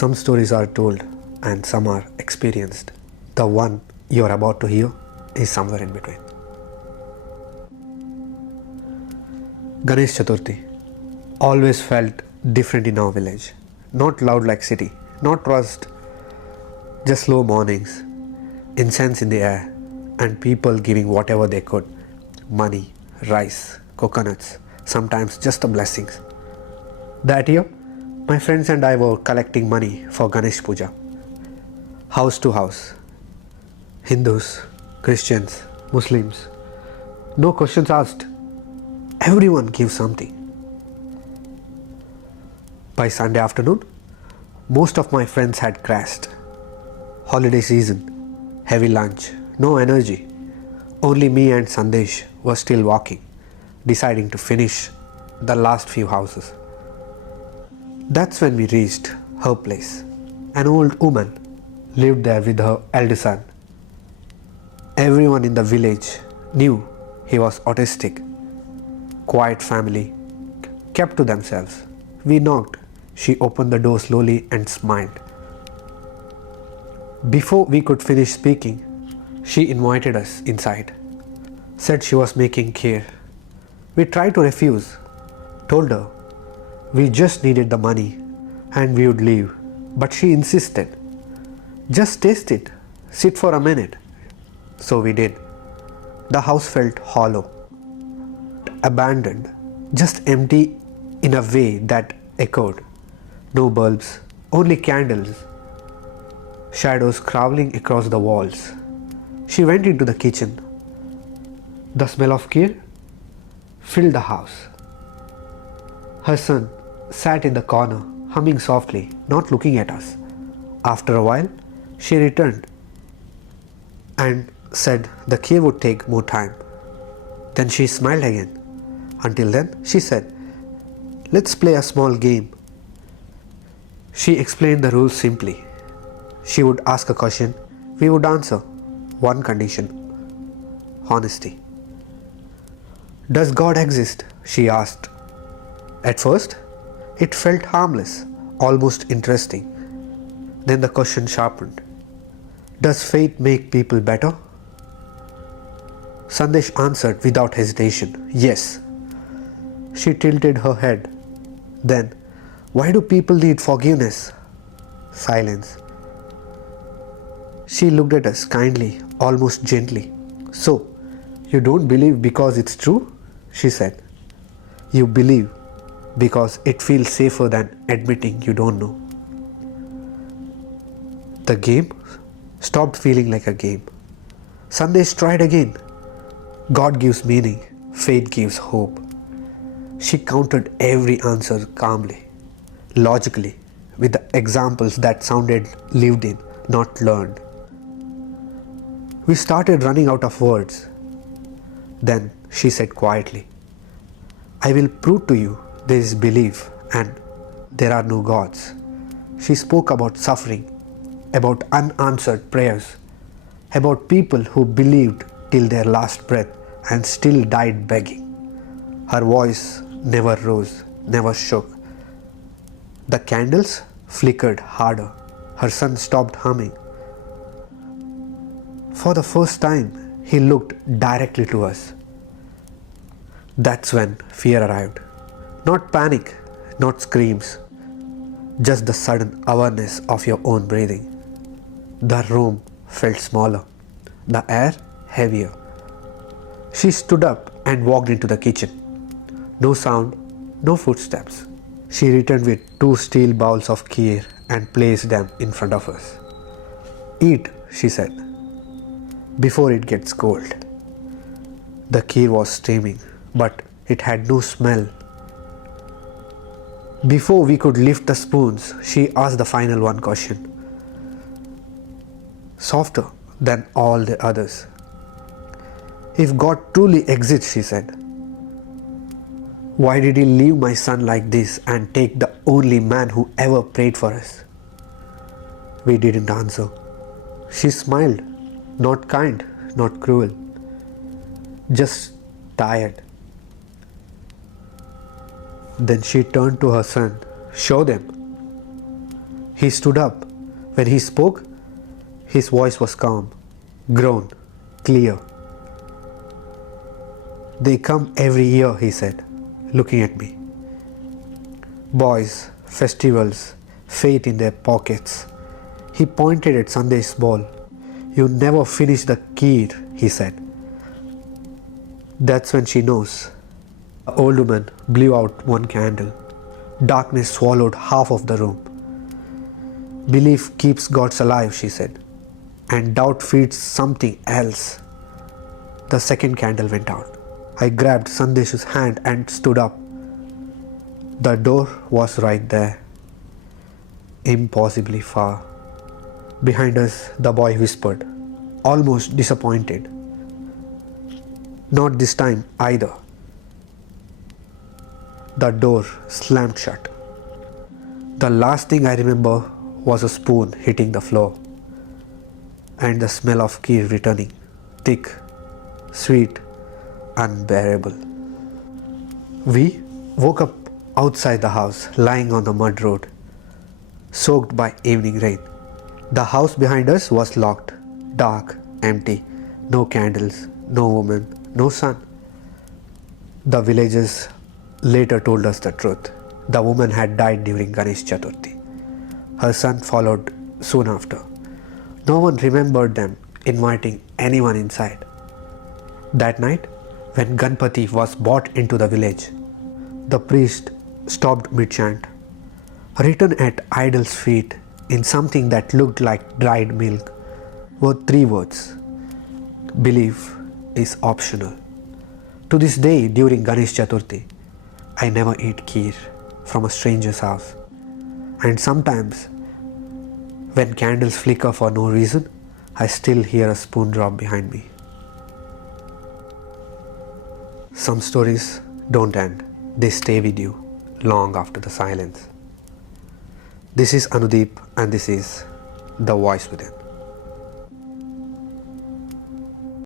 Some stories are told and some are experienced. The one you are about to hear is somewhere in between. Ganesh Chaturthi always felt different in our village. Not loud like city, not rushed, just slow mornings, incense in the air, and people giving whatever they could. Money, rice, coconuts, sometimes just the blessings. That year, my friends and I were collecting money for Ganesh Puja. House to house. Hindus, Christians, Muslims. No questions asked. Everyone gives something. By Sunday afternoon, most of my friends had crashed. Holiday season, heavy lunch, no energy. Only me and Sandesh were still walking, deciding to finish the last few houses. That's when we reached her place. An old woman lived there with her eldest son. Everyone in the village knew he was autistic. Quiet family, kept to themselves. We knocked. She opened the door slowly and smiled. Before we could finish speaking, she invited us inside. Said she was making kheer. We tried to refuse. Told her we just needed the money and we would leave. But she insisted. Just taste it. Sit for a minute. So we did. The house felt hollow, abandoned, just empty in a way that echoed. No bulbs, only candles, shadows crawling across the walls. She went into the kitchen. The smell of kheer filled the house. Her son sat in the corner, humming softly, not looking at us. After a while, she returned and said the kheer would take more time. Then she smiled again. Until then, she said, "Let's play a small game." She explained the rules simply. She would ask a question, we would answer. One condition: honesty. "Does God exist?" she asked. At first, it felt harmless, almost interesting. Then the question sharpened. Does faith make people better? Sandesh answered without hesitation, yes. She tilted her head. Then, why do people need forgiveness? Silence. She looked at us kindly, almost gently. So, you don't believe because it's true? She said. You believe because it feels safer than admitting you don't know. The game stopped feeling like a game. Sandesh tried again. God gives meaning, faith gives hope. She counted every answer calmly, logically, with the examples that sounded lived in, not learned. We started running out of words. Then she said quietly, I will prove to you there is belief and there are no gods. She spoke about suffering, about unanswered prayers, about people who believed till their last breath and still died begging. Her voice never rose, never shook. The candles flickered harder. Her son stopped humming. For the first time, he looked directly to us. That's when fear arrived. Not panic, not screams, just the sudden awareness of your own breathing. The room felt smaller, the air heavier. She stood up and walked into the kitchen. No sound, no footsteps. She returned with 2 steel bowls of kheer and placed them in front of us. Eat, she said, before it gets cold. The kheer was steaming, but it had no smell. Before we could lift the spoons, she asked the final one question. Softer than all the others. If God truly exists, she said, why did he leave my son like this and take the only man who ever prayed for us? We didn't answer. She smiled, not kind, not cruel, just tired. Then she turned to her son. Show them. He stood up. When he spoke, his voice was calm, grown, clear. They come every year, he said, looking at me. Boys, festivals, fate in their pockets. He pointed at Sandesh's ball. You never finish the kheer, he said. That's when she knows. The old woman blew out one candle. Darkness swallowed half of the room. Belief keeps gods alive, she said, and doubt feeds something else. The second candle went out. I grabbed Sandesh's hand and stood up. The door was right there, impossibly far. Behind us, the boy whispered, almost disappointed. Not this time either. The door slammed shut. The last thing I remember was a spoon hitting the floor and the smell of kheer returning, thick, sweet, unbearable. We woke up outside the house, lying on the mud road, soaked by evening rain. The house behind us was locked, dark, empty, no candles, no woman, no sun. The villagers later told us the truth. The woman had died during Ganesh Chaturthi. Her son followed soon after. No one remembered them inviting anyone inside. That night, when Ganpati was brought into the village, the priest stopped mid-chant. Written at idol's feet in something that looked like dried milk were 3 words. Belief is optional. To this day, during Ganesh Chaturthi, I never eat kheer from a stranger's house. And sometimes, when candles flicker for no reason, I still hear a spoon drop behind me. Some stories don't end. They stay with you long after the silence. This is Anudeep and this is The Voice Within.